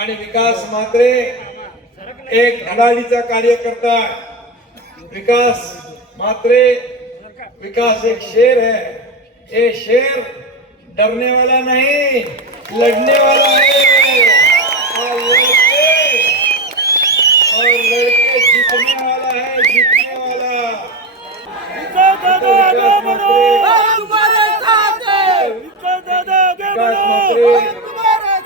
आणि विकास म्हात्रे एक धडाडीचा कार्यकर्ता है। विकास म्हात्रे, विकास एक शेर है। ये शेर डरने वाला नहीं, लड़ने वाला है और लड़के जीतने वाला है, जीतने वाला।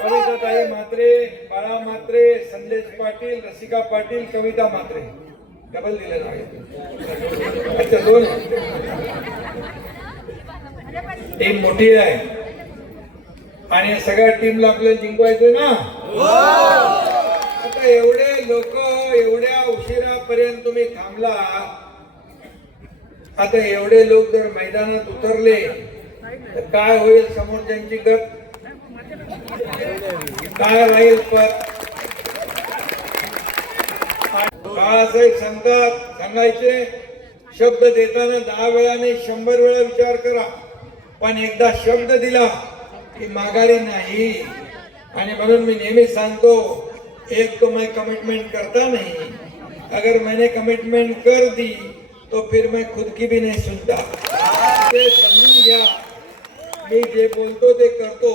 कविताताई म्हात्रे, बाळा म्हात्रे, संदेश पाटील, रसिका पाटील, कविता म्हात्रे, डबल दिलेलं आहे। अच्छा, दोन टीम मोठी आहे आणि सगळ्या टीमला आपल्याला जिंकवायचं ना। आता एवढे लोक एवढ्या उशिरापर्यंत तुम्ही थांबला, आता एवढे लोक जर मैदानात उतरले तर काय होईल? समोरच्यांची गत काय राहील? बाळासाहेब सांगतात, सांगायचे शब्द देताना 10 वेळा नाही 100 वेळा विचार करा, पण एकदा शब्द दिला की माघारी नाही। आणि म्हणून मी नेहमी सांगतो, एक तो मैं कमिटमेंट करता नहीं, अगर मैंने कमिटमेंट कर दी तो फिर मैं खुद की भी नहीं सुनता। ते समजून घ्या, मी जे बोलतो ते करतो।